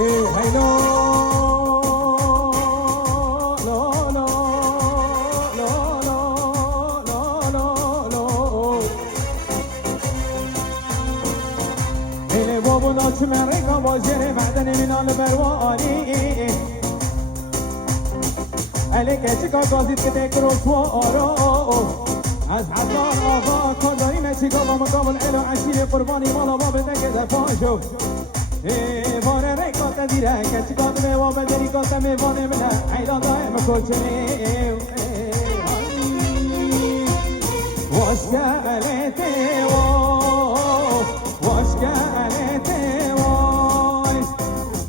ايه هيلو لا لا لا لا لا لا لا اللي بابو ناچ مريكا باجر معدن من البرواني عليك چیکار گازید که تکرو سوارو از حسان آقا کارداری نچیکار و مقابل علو عشیر قربانی مالا باب دنگ دفاشو وانه ریکات دیره که چیکار دمه و بدریکات میوانه منه عیدان دایم کچنه واشکالته واشکالته وای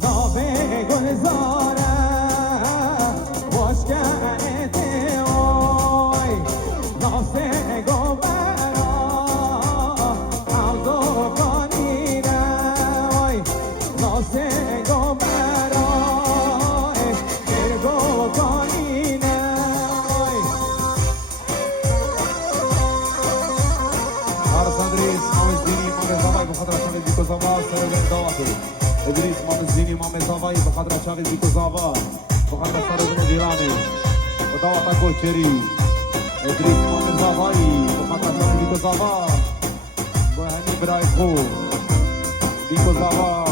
نابه گلزاره واشکالته وای ناسه گوبرا عوضو کنیره وای ناسه گوبرا ارگو کنیره وای عرس ادریس مامزدینی مام زاوای بخاطر شغل بیکو زاوا سر دعوته ادریس مامزدینی مام زاوای بخاطر شغل بیکو زاوا بخاطر سر بن دیرانی ودعوت کوچری ادریس مام زاوای بخاطر شغل بیکو زاوا با همین برای خو بیکو زاوا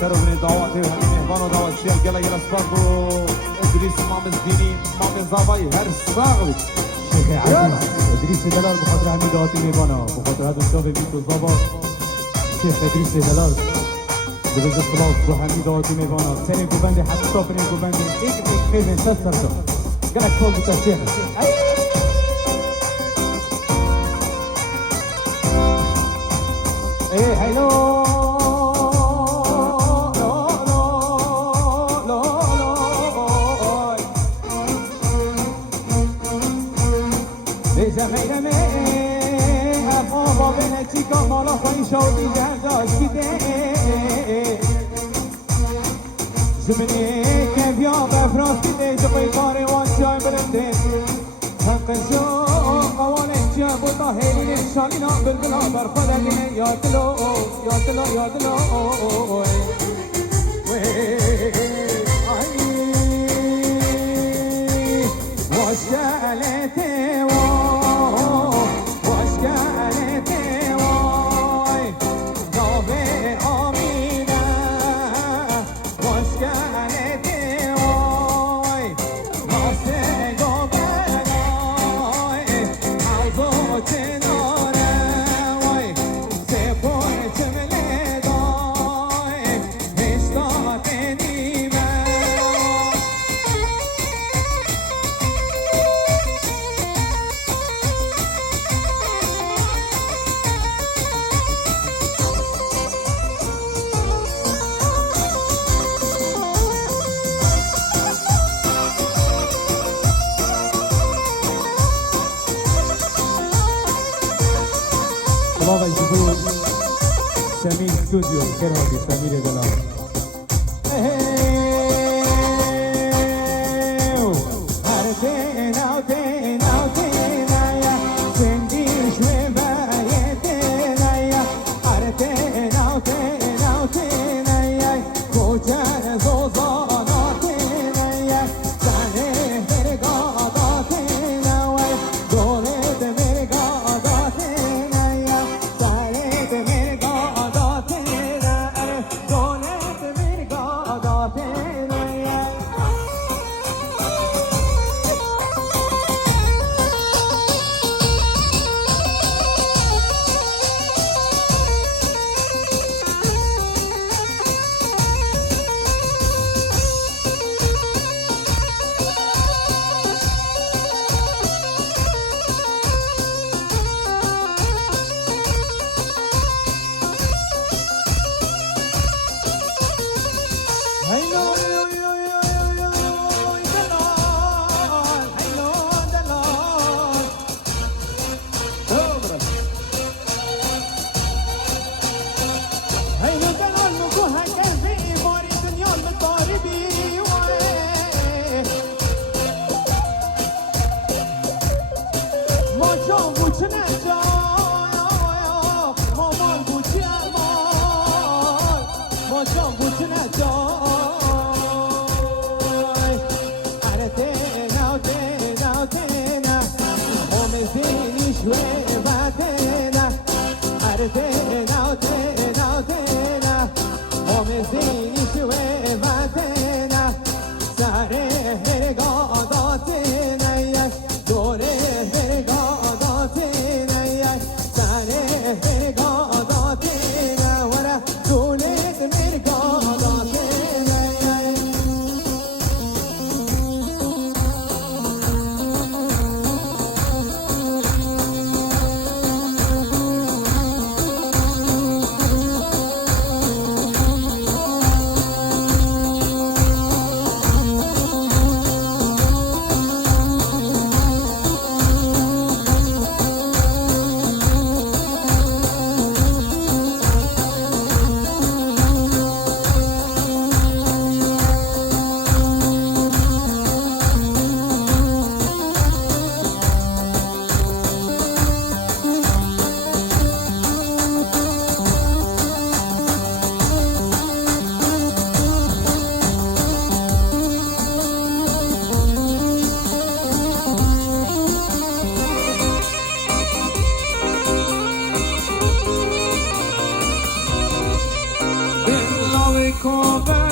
سر بن دعوته همین مهمان و دعوت شیخ گلا گلا سپاکو ادریس مامزدینی مام زاوای هر ساغ شيخي عزيز ادريس دلال بخاطر حميد هاتي ميبانا بخاطر هذا الشاب بيكو زابا شيخ ادريس دلال بجد الصلاة وحميد هاتي ميبانا ثاني كوباندي حتى صافرين كوباندي ايك خيمة سسرته قالك فوق بتاع شيخ ايه هيلو زمینه افا بابنه چیکا مالا خواهی شاودی درداشتی ده زمینه که بیا بفراستی ده جبای کاری وان جای برنده حقشو قوانه جا بودا هیلین شالینا بلبلا برخدنه یادلو یادلو یادلو واشکالته واشکالته وای نابه آمینه واشکالته وای ناسه گوبرای عوضو چناره وای سپور چمله دای هشتات نیمه بابا يشوفوا سمير ستوديو كرهبي سمير دلال هرتينا وتينا وتينا يا سنديش وبايتنا يا هرتينا وتينا وتينا يا كوتر زوزاناتنا يا سنه مرقاداتنا وي دولت مرقاداتنا يا جان بود نه جان کوبه